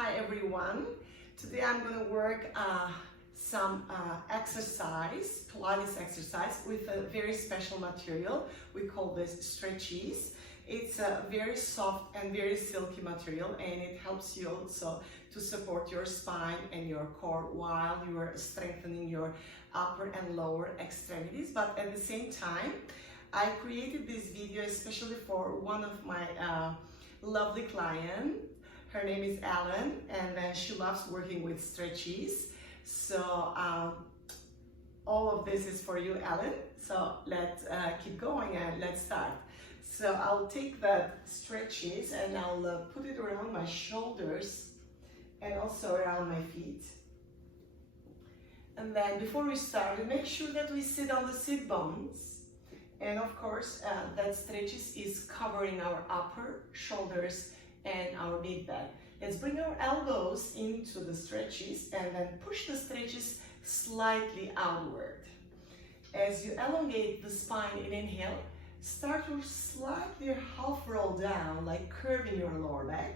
Hi everyone. Today I'm going to work some exercise, Pilates exercise with a very special material. We call this Stretcheze. It's a very soft and very silky material, and it helps you also to support your spine and your core while you are strengthening your upper and lower extremities. But at the same time, I created this video especially for one of my lovely clients. Her name is Ellen, and she loves working with Stretcheze. So all of this is for you, Ellen. So let's keep going and let's start. So I'll take the Stretcheze and I'll put it around my shoulders and also around my feet. And then before we start, make sure that we sit on the sit bones. And of course, that Stretcheze is covering our upper shoulders and our mid back. Let's bring our elbows into the Stretcheze and then push the Stretcheze slightly outward. As you elongate the spine in inhale, start to slightly half roll down, like curving your lower back.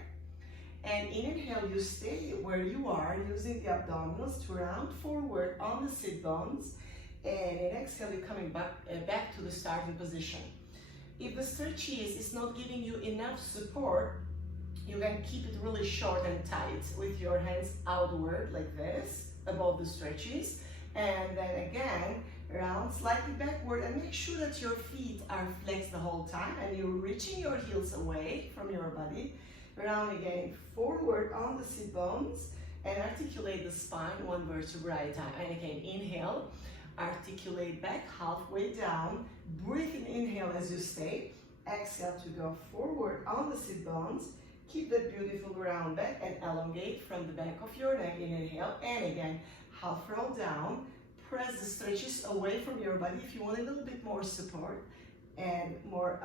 And in inhale, you stay where you are, using the abdominals to round forward on the sit bones. And in exhale, you're coming back to the starting position. If the Stretcheze is not giving you enough support, you can keep it really short and tight with your hands outward like this, above the Stretcheze. And then again, round slightly backward and make sure that your feet are flexed the whole time and you're reaching your heels away from your body. Round again forward on the sit bones and articulate the spine one vertebra at a time. And again, inhale, articulate back halfway down, breathe in, inhale as you stay, exhale to go forward on the sit bones. Keep that beautiful round back and elongate from the back of your neck in inhale. And again, half roll down. Press the Stretcheze away from your body if you want a little bit more support and more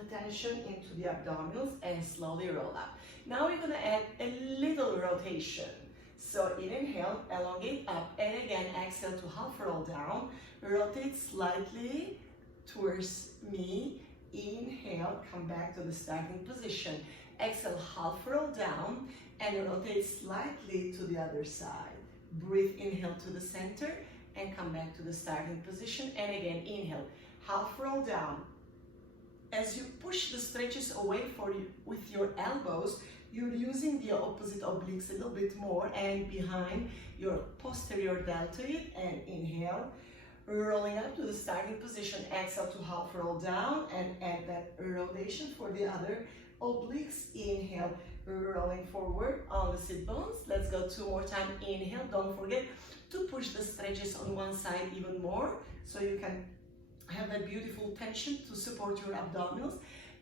attention into the abdominals, and slowly roll up. Now we're going to add a little rotation. So in inhale, elongate up, and again, exhale to half roll down. Rotate slightly towards me. Inhale, come back to the starting position. Exhale, half roll down and rotate slightly to the other side. Breathe, inhale to the center and come back to the starting position. And again, inhale, half roll down. As you push the Stretcheze away with your elbows, you're using the opposite obliques a little bit more and behind your posterior deltoid. And inhale, rolling up to the starting position. Exhale to half roll down and add that rotation for the other obliques. Inhale, rolling forward on the sit bones. Let's go two more times. Inhale, don't forget to push the Stretcheze on one side even more so you can have that beautiful tension to support your abdominals.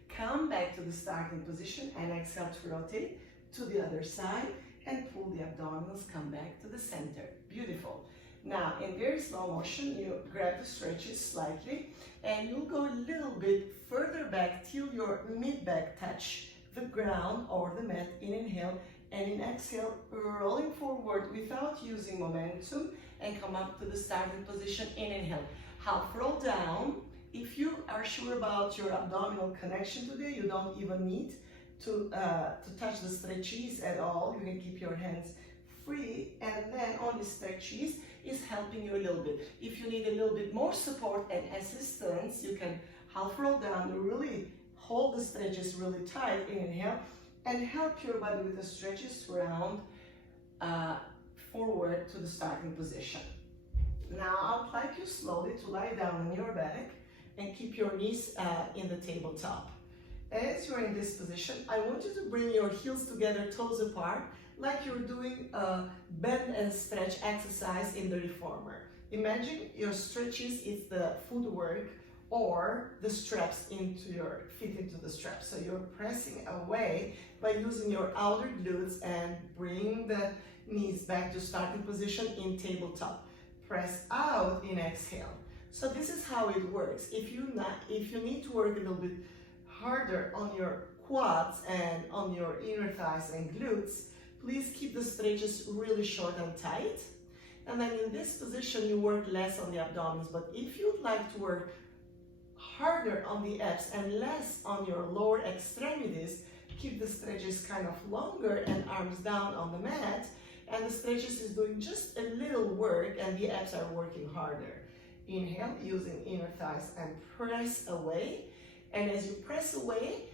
Come back to the starting position and exhale to rotate to the other side and pull the abdominals, come back to the center. Beautiful. Now, in very slow motion, you grab the Stretcheze slightly and you'll go a little bit further back till your mid-back touch the ground or the mat in inhale, and in exhale, rolling forward without using momentum and come up to the starting position in inhale. Half roll down. If you are sure about your abdominal connection today, you don't even need to touch the Stretcheze at all. You can keep your hands free, and then on the Stretcheze is helping you a little bit. If you need a little bit more support and assistance, you can half roll down, really hold the Stretcheze really tight in inhale, and help your body with the Stretcheze round forward to the starting position. Now I'd like you slowly to lie down on your back and keep your knees in the tabletop. As you're in this position, I want you to bring your heels together, toes apart, like you're doing a bend and stretch exercise in the reformer. Imagine your Stretcheze is the footwork or the straps into your feet into the straps. So you're pressing away by using your outer glutes and bring the knees back to starting position in tabletop. Press out in exhale. So this is how it works. If you need to work a little bit harder on your quads and on your inner thighs and glutes, please keep the Stretcheze really short and tight. And then in this position, you work less on the abdominals. But if you'd like to work harder on the abs and less on your lower extremities, keep the stretches kind of longer and arms down on the mat, and the stretches is doing just a little work and the abs are working harder. Inhale, using inner thighs, and press away. And as you press away,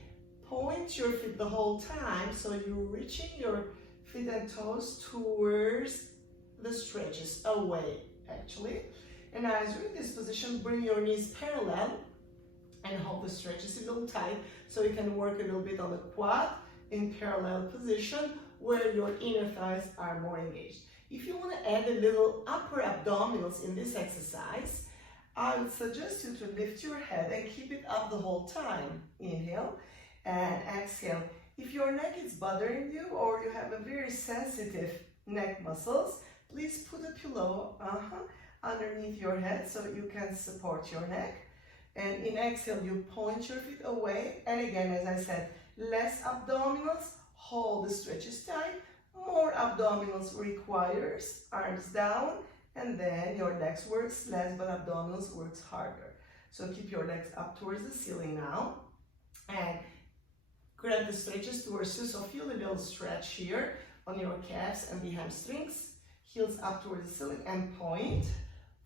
point your feet the whole time, so you're reaching your feet and toes towards the stretches, away actually. And now as you're in this position, bring your knees parallel and hold the stretches a little tight, so you can work a little bit on the quad in parallel position where your inner thighs are more engaged. If you want to add a little upper abdominals in this exercise, I would suggest you to lift your head and keep it up the whole time. Inhale and exhale. If your neck is bothering you or you have a very sensitive neck muscles, please put a pillow underneath your head so you can support your neck. And in exhale, you point your feet away. And again, as I said, less abdominals, hold the stretches tight. More abdominals requires arms down, and then your legs works less, but abdominals works harder. So keep your legs up towards the ceiling now. And grab the stretches towards you, so feel a little stretch here on your calves and the hamstrings. Heels up towards the ceiling and point.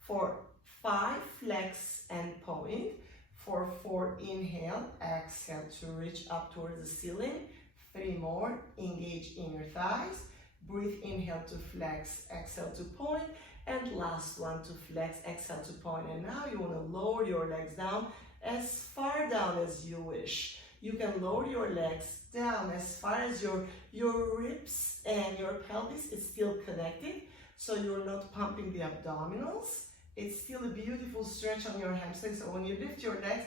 For 5, flex and point. For 4, inhale, exhale to reach up towards the ceiling. 3 more, engage inner thighs. Breathe, inhale to flex, exhale to point. And last one to flex, exhale to point. And now you want to lower your legs down as far down as you wish. You can lower your legs down as far as your ribs and your pelvis is still connected, so you're not pumping the abdominals. It's still a beautiful stretch on your hamstrings. So when you lift your legs,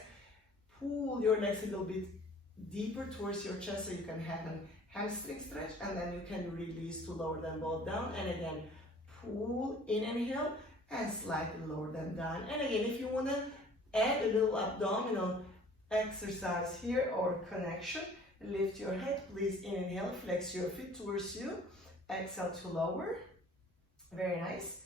pull your legs a little bit deeper towards your chest so you can have a hamstring stretch, and then you can release to lower them both down. And again, pull in, inhale, and slightly lower them down. And again, if you want to add a little abdominal exercise here or connection, lift your head, please. Inhale, flex your feet towards you. Exhale to lower. Very nice.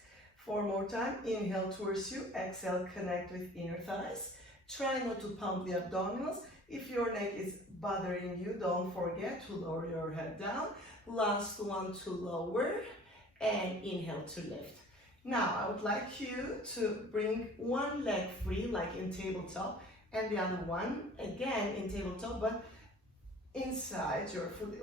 4 more time. Inhale towards you. Exhale, connect with inner thighs. Try not to pump the abdominals. If your neck is bothering you, don't forget to lower your head down. Last one to lower, and inhale to lift. Now, I would like you to bring one leg free, like in tabletop, and the other one, again, in tabletop, but inside, your foot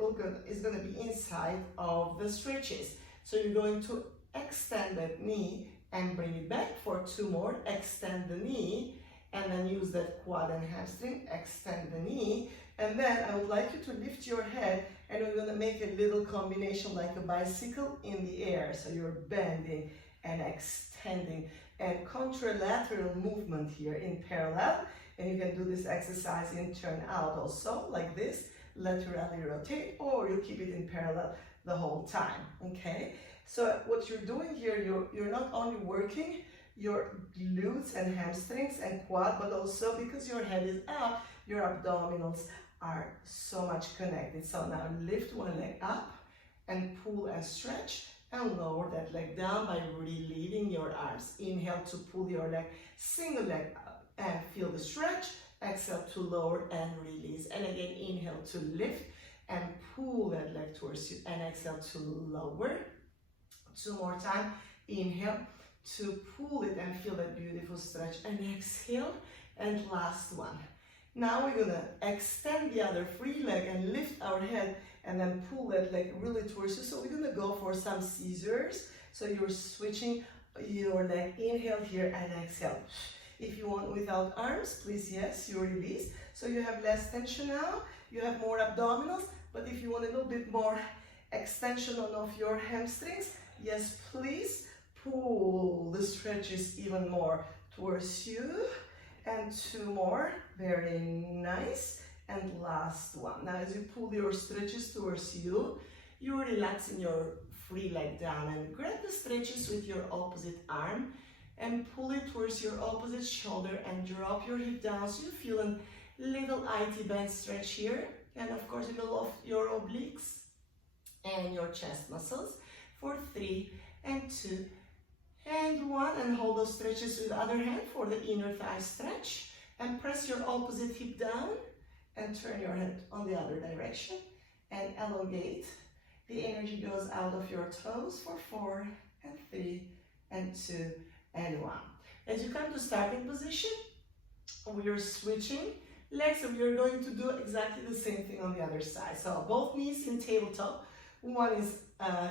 is going to be inside of the stretches. So you're going to extend that knee and bring it back for 2 more. Extend the knee, and then use that quad and hamstring, extend the knee. And then I would like you to lift your head, and we're going to make a little combination like a bicycle in the air. So you're bending and extending, and contralateral movement here in parallel. And you can do this exercise in turn out also, like this, laterally rotate, or you keep it in parallel the whole time, okay? So what you're doing here, you're not only working your glutes and hamstrings and quad, but also because your head is up, your abdominals are so much connected. So now lift one leg up and pull and stretch, and lower that leg down by relieving your arms. Inhale to pull your leg, single leg up, and feel the stretch. Exhale to lower and release. And again, inhale to lift and pull that leg towards you, and exhale to lower. 2 more time. Inhale to pull it and feel that beautiful stretch, and exhale, and last one. Now we're gonna extend the other free leg and lift our head, and then pull that leg really towards you. So we're gonna go for some scissors. So you're switching your leg, inhale here and exhale. If you want without arms, please, yes, you release. So you have less tension now, you have more abdominals, but if you want a little bit more extension of your hamstrings, yes, please, pull the stretches even more towards you. And 2 more, very nice. And last one. Now as you pull your stretches towards you, you're relaxing your free leg down, and grab the stretches with your opposite arm and pull it towards your opposite shoulder and drop your hip down, so you feel a little IT band stretch here, and of course a little of your obliques and your chest muscles. For 3 and 2 and 1, and hold those stretches with the other hand for the inner thigh stretch, and press your opposite hip down and turn your head on the other direction and elongate. The energy goes out of your toes for 4 and 3 and 2 and 1. As you come to starting position, we are switching legs and we are going to do exactly the same thing on the other side. So both knees in tabletop. One is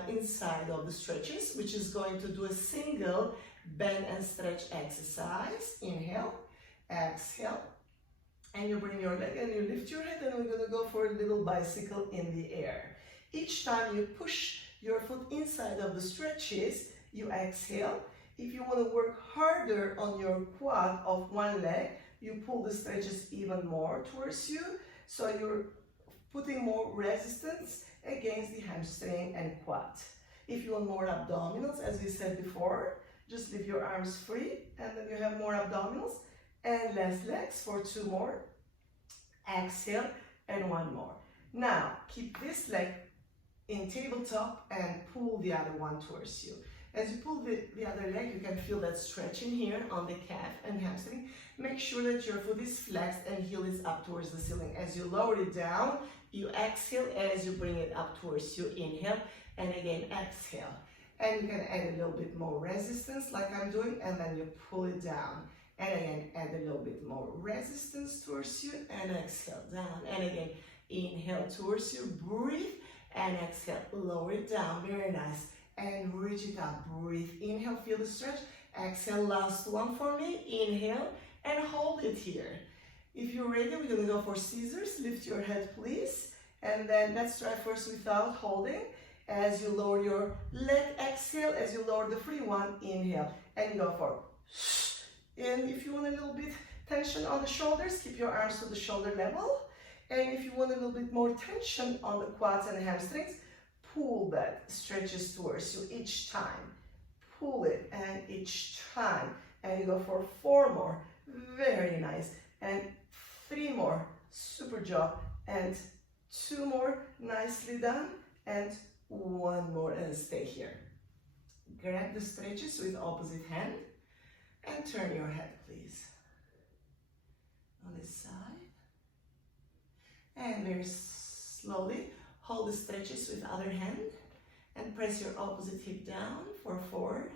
inside of the stretches, which is going to do a single bend and stretch exercise. Inhale, exhale, and you bring your leg and you lift your head, and we're going to go for a little bicycle in the air. Each time you push your foot inside of the stretches, you exhale. If you want to work harder on your quad of one leg, you pull the stretches even more towards you, so you're putting more resistance against the hamstring and quad. If you want more abdominals, as we said before, just leave your arms free, and then you have more abdominals and less legs for 2 more. Exhale, and 1 more. Now, keep this leg in tabletop and pull the other one towards you. As you pull the other leg, you can feel that stretching here on the calf and hamstring. Make sure that your foot is flexed and heel is up towards the ceiling. As you lower it down, you exhale. As you bring it up towards you, inhale, and again exhale. And you can add a little bit more resistance like I'm doing, and then you pull it down. And again, add a little bit more resistance towards you, and exhale down. And again, inhale towards you, breathe, and exhale, lower it down, very nice. And reach it up, breathe, inhale, feel the stretch, exhale, last one for me, inhale, and hold it here. If you're ready, we're gonna go for scissors. Lift your head, please, and then let's try first without holding. As you lower your leg, exhale. As you lower the free one, inhale, and go for. And if you want a little bit tension on the shoulders, keep your arms to the shoulder level. And if you want a little bit more tension on the quads and hamstrings, pull that stretches towards you each time. Pull it, and each time. And you go for 4 more. Very nice. And 3 more. Super job. And 2 more. Nicely done. And 1 more. And stay here. Grab the stretches with opposite hand. And turn your head, please. On this side. And very slowly hold the stretches with other hand. And press your opposite hip down for 4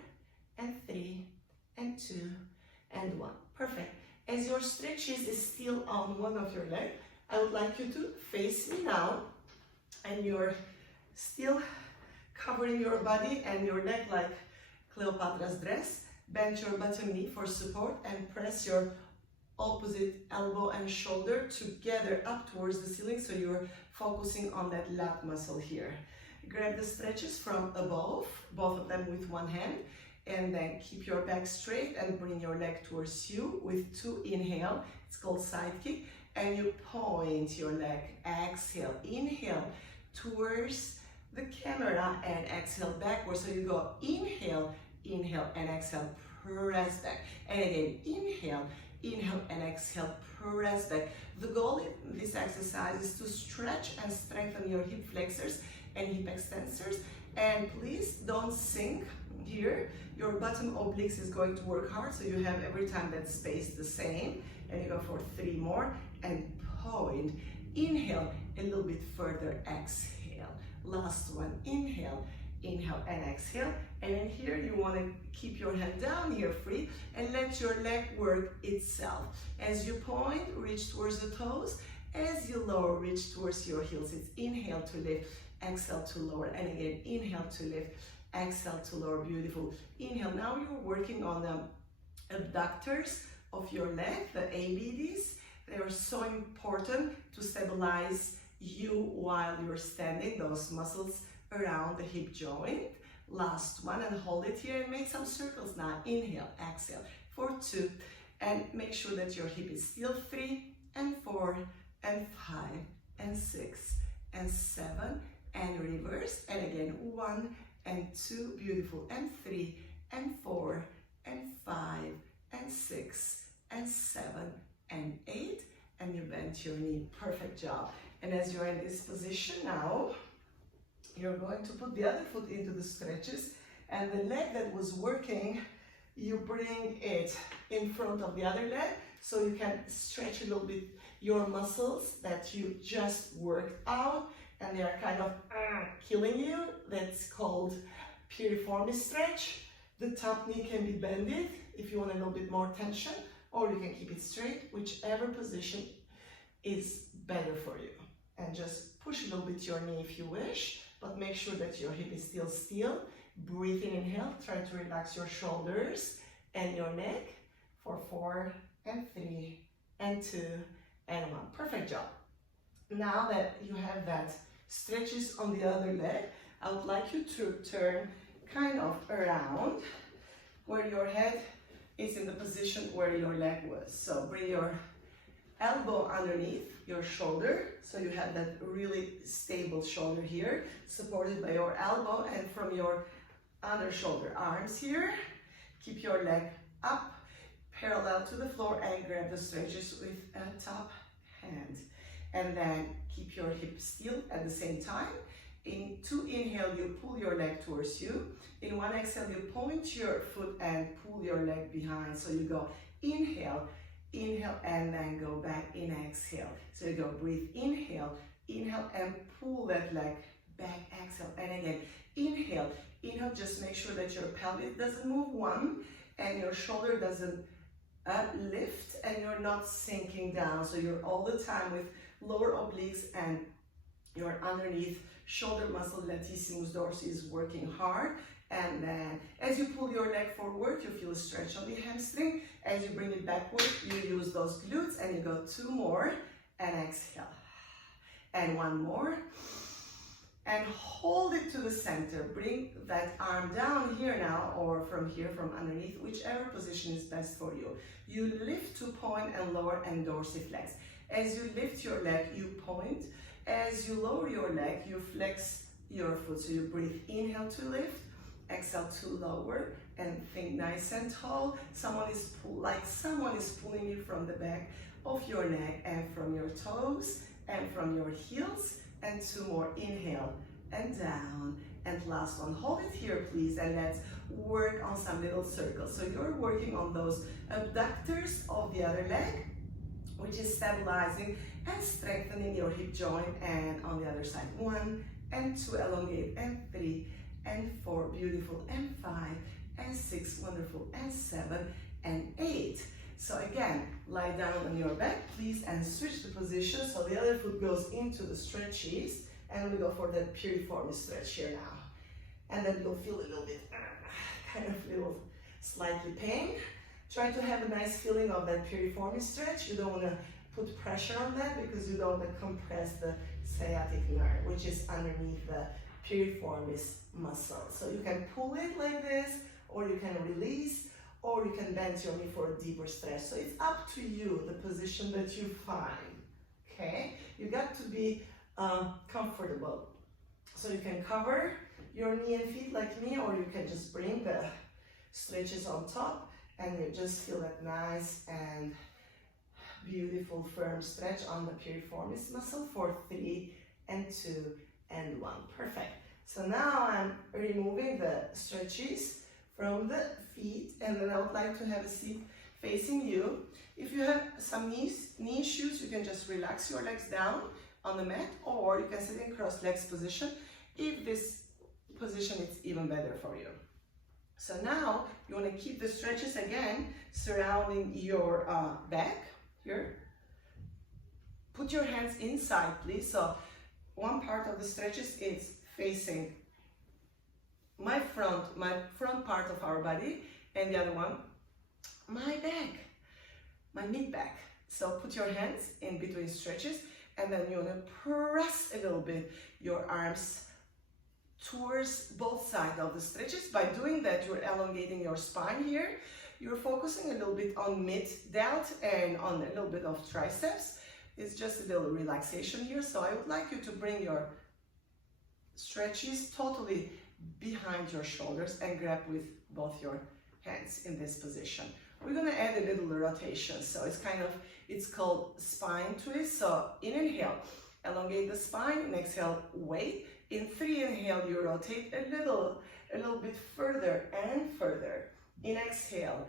and 3 and 2 and 1. Perfect. As your stretches is still on one of your legs, I would like you to face me now. And you're still covering your body and your leg like Cleopatra's dress. Bend your bottom knee for support and press your opposite elbow and shoulder together up towards the ceiling, so you're focusing on that lat muscle here. Grab the stretches from above, both of them with one hand, and then keep your back straight and bring your leg towards you with 2 inhale. It's called side kick, and you point your leg. Exhale, inhale towards the camera and exhale backwards. So you go inhale, inhale, and exhale, press back. And again, inhale, inhale, and exhale, press back. The goal in this exercise is to stretch and strengthen your hip flexors and hip extensors. And please don't sink here. Your bottom obliques is going to work hard, so you have every time that space the same. And you go for 3 more and point. Inhale, a little bit further, exhale. Last one, inhale, inhale, and exhale. And then here you want to keep your hand down here free and let your leg work itself. As you point, reach towards the toes. As you lower, reach towards your heels. It's inhale to lift, exhale to lower, and again, inhale to lift, exhale to lower. Beautiful. Inhale. Now you're working on the abductors of your leg, the ABDs. They are so important to stabilize you while you're standing, those muscles around the hip joint. Last one, and hold it here and make some circles now. Inhale, exhale for 2, and make sure that your hip is still 3 and 4 and 5 and 6 and 7 and reverse, and again 1 and 2, beautiful, and 3 and 4 and 5 and 6 and 7 and 8, and you bend your knee. Perfect job. And as you're in this position now, you're going to put the other foot into the stretches, and the leg that was working, you bring it in front of the other leg, so you can stretch a little bit your muscles that you just worked out and they are kind of killing you. That's called Piriformis Stretch. The top knee can be bended if you want a little bit more tension, or you can keep it straight, whichever position is better for you. And just push a little bit your knee if you wish, but make sure that your hip is still. Breathe in, inhale, try to relax your shoulders and your neck for 4 and 3 and 2 and 1. Perfect job. Now that you have that stretches on the other leg, I would like you to turn kind of around where your head is in the position where your leg was. So bring your elbow underneath your shoulder, so you have that really stable shoulder here, supported by your elbow, and from your under shoulder arms here, keep your leg up, parallel to the floor, and grab the stretches with a top hand. And then keep your hip still at the same time. In 2 inhale, you pull your leg towards you. In 1 exhale, you point your foot and pull your leg behind. So you go inhale, inhale, and then go back in exhale. So you go breathe, inhale, inhale, and pull that leg back, exhale, and again, inhale, inhale, just make sure that your pelvis doesn't move 1, and your shoulder doesn't lift, and you're not sinking down. So you're all the time with lower obliques and your underneath shoulder muscle, latissimus dorsi, is working hard. And then as you pull your leg forward, you feel a stretch on the hamstring. As you bring it backward, you use those glutes, and you go 2 more and exhale. And 1 more. And hold it to the center. Bring that arm down here now, or from here, from underneath, whichever position is best for you. You lift to point and lower and dorsiflex. As you lift your leg, you point. As you lower your leg, you flex your foot. So you breathe, inhale to lift, exhale to lower, and think nice and tall. Someone is pulling you from the back of your neck and from your toes and from your heels. And 2 more, inhale and down. And last one, hold it here please, and let's work on some little circles. So you're working on those abductors of the other leg, which is stabilizing and strengthening your hip joint. And on the other side, 1 and 2, elongate, and 3 and 4, beautiful, and 5 and 6, wonderful, and 7 and 8. So again, lie down on your back, please, and switch the position. So the other foot goes into the stretches, and we go for that Puriform Stretch here now. And then you'll feel a little bit, kind of little slightly pain. Try to have a nice feeling of that Piriform Stretch. You don't want to put pressure on that because you don't want to compress the sciatic nerve, which is underneath the piriformis muscle. So you can pull it like this, or you can release, or you can bend your knee for a deeper stretch. So it's up to you, the position that you find, okay? You got to be comfortable. So you can cover your knee and feet like me, or you can just bring the stretches on top, and you just feel that nice and beautiful firm stretch on the piriformis muscle for 3 and 2 and 1. Perfect. So now I'm removing the stretches from the feet, and then I would like to have a seat facing you. If you have some knee issues, you can just relax your legs down on the mat, or you can sit in cross legs position if this position is even better for you. So now you want to keep the stretches again surrounding your back here. Put your hands inside, please. So one part of the stretches is facing my front part of our body, and the other one, my back, my mid-back. So put your hands in between stretches, and then you want to press a little bit your arms towards both sides of the stretches. By doing that, you're elongating your spine here. You're focusing a little bit on mid-delt and on a little bit of triceps. It's just a little relaxation here. So I would like you to bring your stretches totally behind your shoulders and grab with both your hands in this position. We're going to add a little rotation. So it's called spine twist. So in inhale, elongate the spine. In exhale, wait. In 3 inhale, you rotate a little bit further and further. In exhale,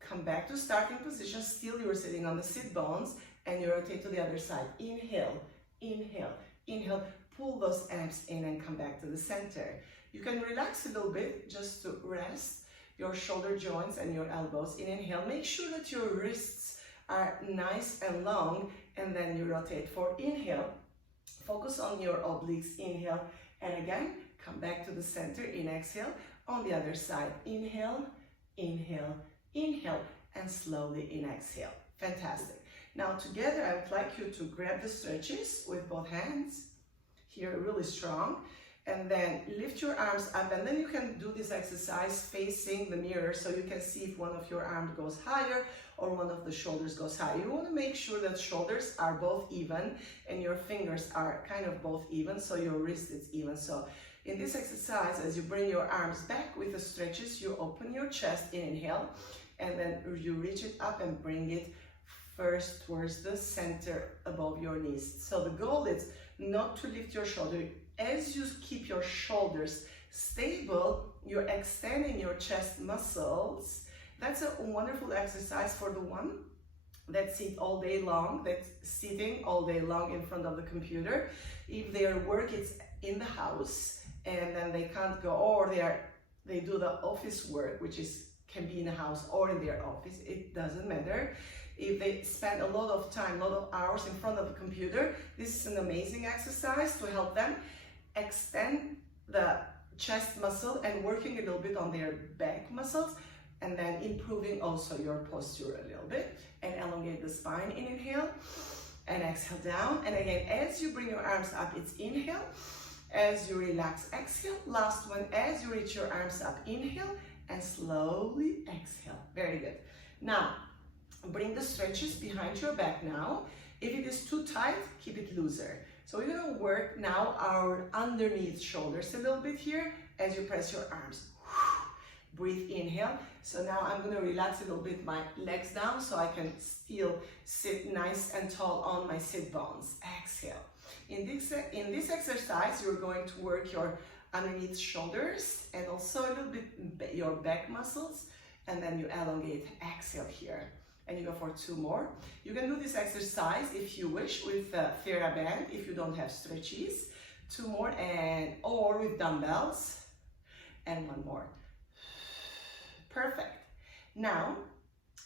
Come back to starting position. Still you're sitting on the sit bones, and you rotate to the other side. Inhale, inhale, inhale. Pull those abs in and come back to the center. You can relax a little bit just to rest your shoulder joints and your elbows. Inhale, make sure that your wrists are nice and long, and then you rotate for inhale. Focus on your obliques. Inhale, and again, come back to the center. In exhale, on the other side. Inhale, inhale, inhale, and slowly in exhale. Fantastic. Now together, I would like you to grab the stretches with both hands. Here, really strong. And then lift your arms up, and then you can do this exercise facing the mirror so you can see if one of your arms goes higher or one of the shoulders goes higher. You want to make sure that shoulders are both even and your fingers are kind of both even, so your wrist is even. So in this exercise, as you bring your arms back with the stretches, you open your chest, inhale, and then you reach it up and bring it first towards the center above your knees. So the goal is not to lift your shoulder. As you keep your shoulders stable, you're extending your chest muscles. That's a wonderful exercise for the one that sits all day long, that's sitting all day long in front of the computer. If their work is in the house and then they can't go, or they do the office work, which can be in the house or in their office, it doesn't matter. If they spend a lot of time, a lot of hours in front of the computer, this is an amazing exercise to help them extend the chest muscle and working a little bit on their back muscles, and then improving also your posture a little bit, and elongate the spine. Inhale and exhale down. And again, as you bring your arms up, it's inhale. As you relax, exhale. Last one, as you reach your arms up, inhale and slowly exhale. Very good. Now, bring the stretches behind your back now. If it is too tight, keep it looser. So we're gonna work now our underneath shoulders a little bit here as you press your arms. Breathe, inhale. So now I'm gonna relax a little bit my legs down so I can still sit nice and tall on my sit bones. Exhale. In this exercise, you're going to work your underneath shoulders and also a little bit your back muscles, and then you elongate. Exhale here. And you go for 2 more. You can do this exercise if you wish with a TheraBand if you don't have Stretcheze. 2 more, and or with dumbbells, and 1 more. Perfect. Now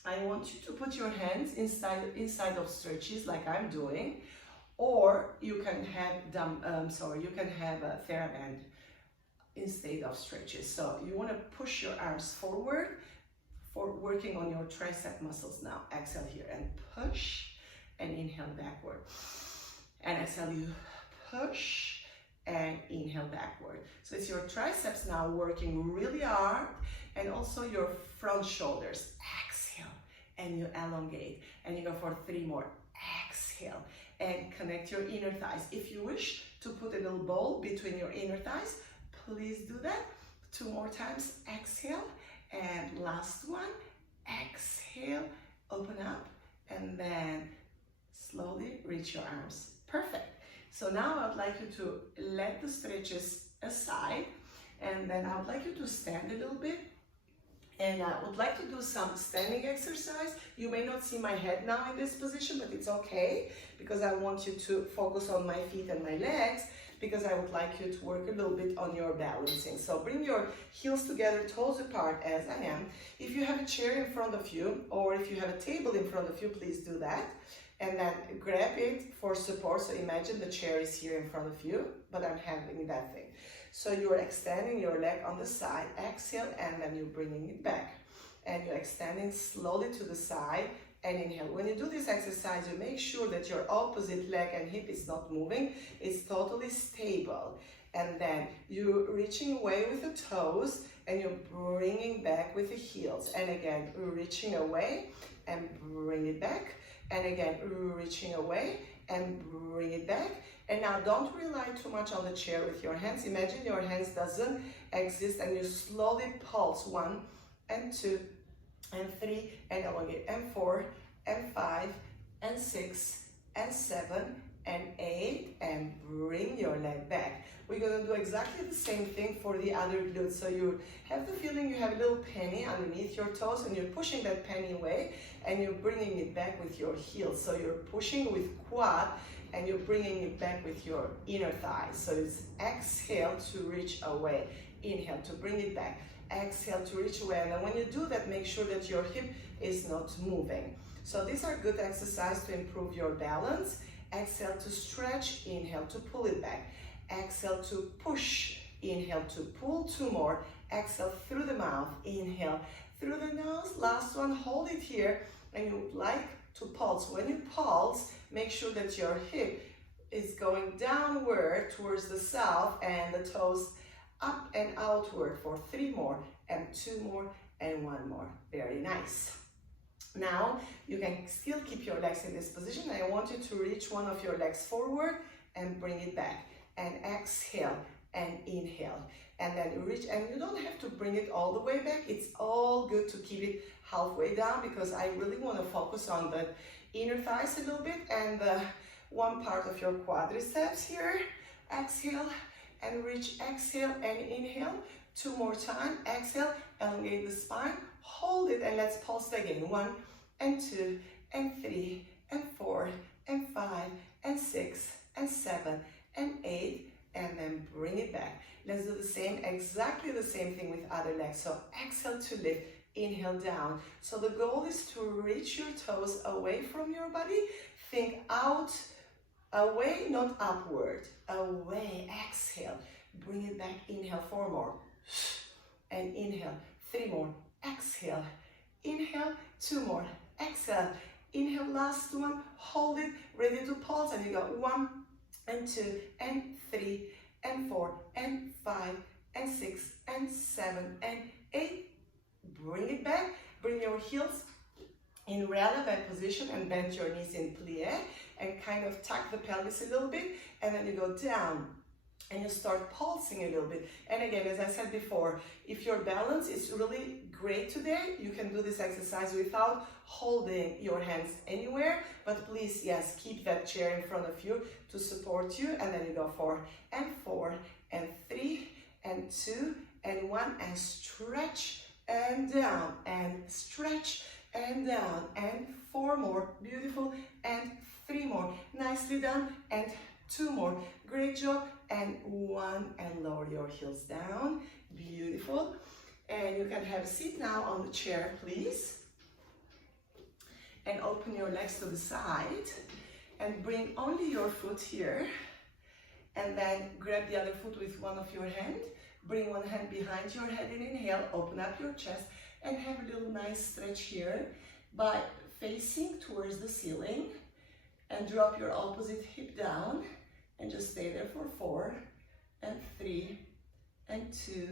I want you to put your hands inside of Stretcheze like I'm doing, or you can have a TheraBand instead of Stretcheze. So you want to push your arms forward for working on your tricep muscles now. Exhale here and push, and inhale backward. And exhale, you push and inhale backward. So it's your triceps now working really hard, and also your front shoulders. Exhale, and you elongate. And you go for 3 more. Exhale, and connect your inner thighs. If you wish to put a little ball between your inner thighs, please do that. 2 more times. Exhale. And last one, exhale, open up, and then slowly reach your arms. Perfect. So now I would like you to let the stretches aside, and then I would like you to stand a little bit, and I would like to do some standing exercise. You may not see my head now in this position, but it's okay, because I want you to focus on my feet and my legs, because I would like you to work a little bit on your balancing. So bring your heels together, toes apart as I am. If you have a chair in front of you, or if you have a table in front of you, please do that. And then grab it for support. So imagine the chair is here in front of you, but I'm handling that thing. So you're extending your leg on the side, exhale, and then you're bringing it back. And you're extending slowly to the side, and inhale. When you do this exercise, you make sure that your opposite leg and hip is not moving. It's totally stable. And then you're reaching away with the toes, and you're bringing back with the heels. And again, reaching away and bring it back. And again, reaching away and bring it back. And now don't rely too much on the chair with your hands. Imagine your hands doesn't exist, and you slowly pulse 1 and 2 and 3 and elongate, and 4 and 5 and 6 and 7 and 8, and bring your leg back. We're gonna do exactly the same thing for the other glute. So you have the feeling you have a little penny underneath your toes, and you're pushing that penny away, and you're bringing it back with your heels. So you're pushing with quad, and you're bringing it back with your inner thighs. So it's exhale to reach away, inhale to bring it back, exhale to reach away. And then when you do that, make sure that your hip is not moving. So these are good exercises to improve your balance. Exhale to stretch, inhale to pull it back. Exhale to push, inhale to pull, 2 more. Exhale through the mouth, inhale through the nose. Last one, hold it here, and you would like to pulse. When you pulse, make sure that your hip is going downward towards the south and the toes up and outward for 3 more, and 2 more, and 1 more. Very nice. Now, you can still keep your legs in this position. I want you to reach one of your legs forward and bring it back. And exhale and inhale. And then you reach, and you don't have to bring it all the way back. It's all good to keep it halfway down, because I really want to focus on the inner thighs a little bit and the one part of your quadriceps here. Exhale and reach, exhale and inhale. 2 more times. Exhale, elongate the spine, hold it, and let's pulse again. 1 and 2 and 3 and 4 and 5 and 6 and 7 and 8, and then bring it back. Let's do the same, exactly the same thing with other legs. So exhale to lift, inhale down. So the goal is to reach your toes away from your body. Think out, away, not upward. Away, exhale, bring it back, inhale, 4 more. And inhale, 3 more, exhale, inhale, 2 more, exhale, inhale, last one, hold it, ready to pulse, and you got 1 and 2 and 3 and 4 and 5 and 6 and 7 and 8. Bring it back, bring your heels in relevant position and bend your knees in plie and kind of tuck the pelvis a little bit, and then you go down and you start pulsing a little bit. And again, as I said before, if your balance is really great today, you can do this exercise without holding your hands anywhere, but please, yes, keep that chair in front of you to support you, and then you go 4 and 4 and 3 and 2 and 1, and stretch and down and stretch and down, and 4 more, beautiful, and 3 more, nicely done, and 2 more, great job, and 1, and lower your heels down, beautiful. And you can have a seat now on the chair, please, and open your legs to the side, and bring only your foot here, and then grab the other foot with one of your hands, bring one hand behind your head and inhale, open up your chest, and have a little nice stretch here by facing towards the ceiling, and drop your opposite hip down, and just stay there for 4 and 3 and 2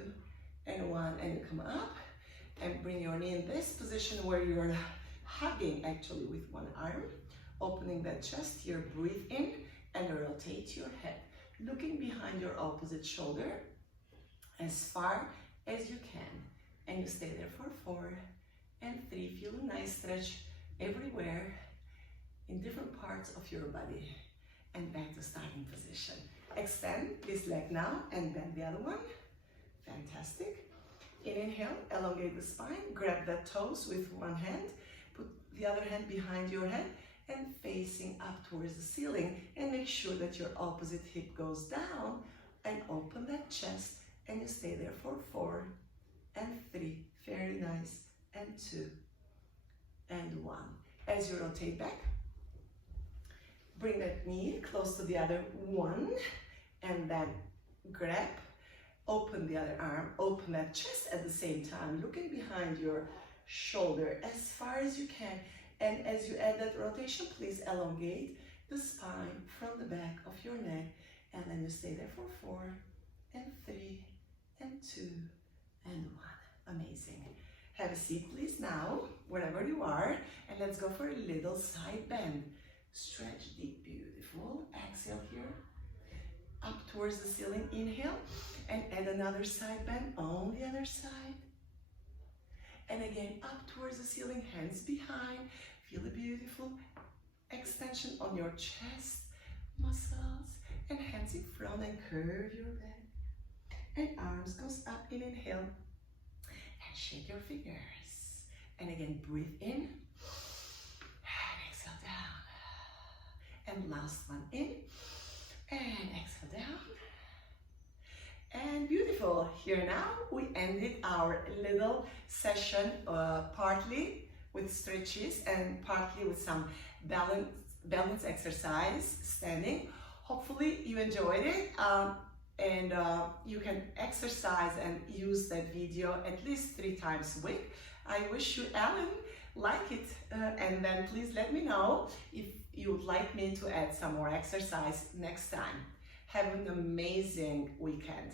and 1, and you come up and bring your knee in this position where you're hugging actually with one arm, opening that chest here, breathe in and rotate your head, looking behind your opposite shoulder as far as you can, and you stay there for 4 and 3, feel a nice stretch everywhere in different parts of your body, and back to starting position. Extend this leg now and bend the other one. Fantastic. Inhale, elongate the spine, grab the toes with one hand, put the other hand behind your head and facing up towards the ceiling, and make sure that your opposite hip goes down, and open that chest, and you stay there for 4 and 3, very nice, and 2 and 1. As you rotate back, bring that knee close to the other one, and then grab, open the other arm, open that chest at the same time, looking behind your shoulder as far as you can. And as you add that rotation, please elongate the spine from the back of your neck, and then you stay there for 4 and 3 and 2 and 1. Amazing. Have a seat please now, wherever you are, and let's go for a little side bend. Stretch deep, beautiful. Exhale here, up towards the ceiling, inhale, and add another side bend on the other side. And again, up towards the ceiling, hands behind. Feel a beautiful extension on your chest, muscles, and hands in front and curve your back. And arms goes up in inhale. And shake your fingers. And again, breathe in. And exhale down. And last one in. And exhale down. And beautiful. Here now, we ended our little session partly with stretches and partly with some balance exercise, standing. Hopefully you enjoyed it. And you can exercise and use that video at least 3 times a week. I wish you, Ellen, like it, and then please let me know if you would like me to add some more exercise next time. Have an amazing weekend.